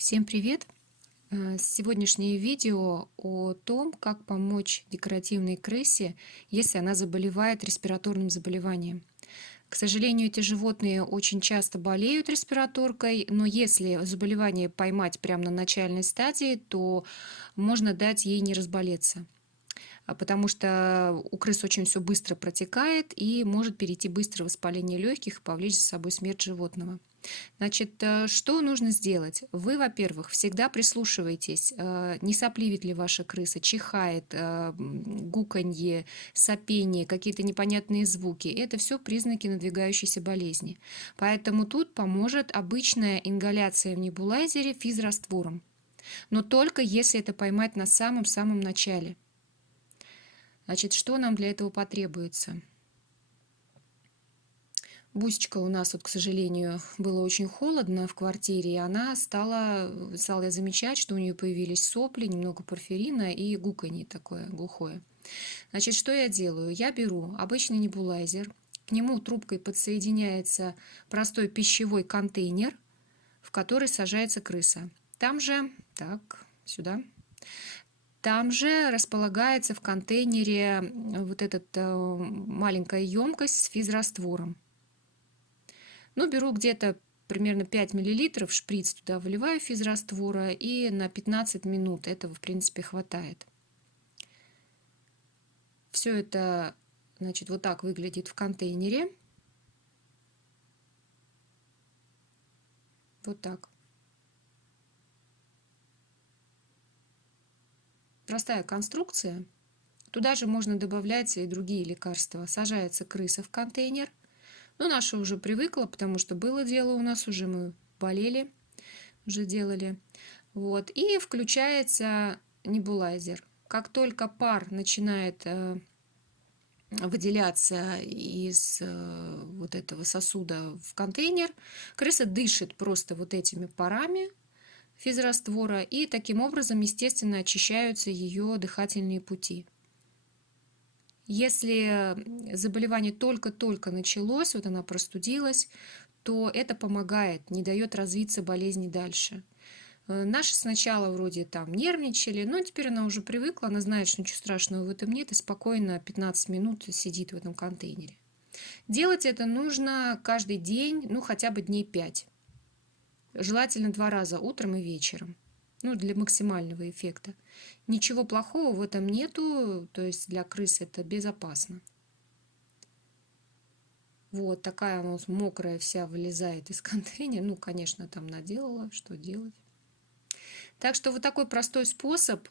Всем привет! Сегодняшнее видео о том, как помочь декоративной крысе, если она заболевает респираторным заболеванием. К сожалению, эти животные очень часто болеют респираторкой, но если заболевание поймать прямо на начальной стадии, то можно дать ей не разболеться, потому что у крыс очень все быстро протекает и может перейти быстро в воспаление легких и повлечь за собой смерть животного. Значит, что нужно сделать? Вы, во-первых, всегда прислушивайтесь, не сопливит ли ваша крыса, чихает, гуканье, сопение, какие-то непонятные звуки. Это все признаки надвигающейся болезни. Поэтому тут поможет обычная ингаляция в небулайзере физраствором. Но только если это поймать на самом-самом начале. Значит, что нам для этого потребуется? Бусечка у нас, вот, к сожалению, было очень холодно в квартире, и она стала я замечать, что у нее появились сопли, немного порфирина и гуканье такое глухое. Значит, что я делаю? Я беру обычный небулайзер, к нему трубкой подсоединяется простой пищевой контейнер, в который сажается крыса. Там же, так, сюда, там же располагается в контейнере вот эта маленькая емкость с физраствором. Ну, беру где-то примерно 5 миллилитров, шприц туда выливаю физраствора, и на 15 минут этого, в принципе, хватает. Все это, значит, вот так выглядит в контейнере. Вот так. Простая конструкция. Туда же можно добавлять и другие лекарства. Сажается крыса в контейнер. Но наша уже привыкла, потому что было дело у нас уже, мы болели, уже делали. Вот. И включается небулайзер. Как только пар начинает выделяться из вот этого сосуда в контейнер, крыса дышит просто вот этими парами физраствора, и таким образом, естественно, очищаются ее дыхательные пути. Если заболевание только-только началось, вот она простудилась, то это помогает, не дает развиться болезни дальше. Наши сначала вроде там нервничали, но теперь она уже привыкла, она знает, что ничего страшного в этом нет, и спокойно 15 минут сидит в этом контейнере. Делать это нужно каждый день, ну хотя бы дней 5. Желательно 2 раза, утром и вечером. Ну, для максимального эффекта. Ничего плохого в этом нету, то есть для крыс это безопасно. Вот такая у нас мокрая вся вылезает из контейнера. Ну, конечно, там наделала, что делать. Так что вот такой простой способ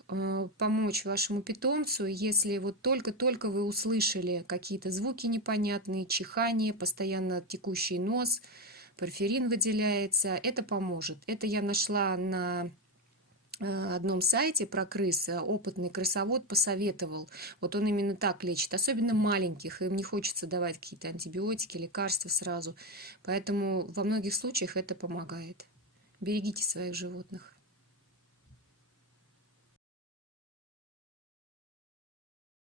помочь вашему питомцу, если вот только-только вы услышали какие-то звуки непонятные, чихание, постоянно текущий нос, порфирин выделяется, это поможет. Это я нашла на одном сайте про крыс, опытный крысовод посоветовал. Вот он именно так лечит, особенно маленьких, им не хочется давать какие-то антибиотики, лекарства сразу. Поэтому во многих случаях это помогает. Берегите своих животных.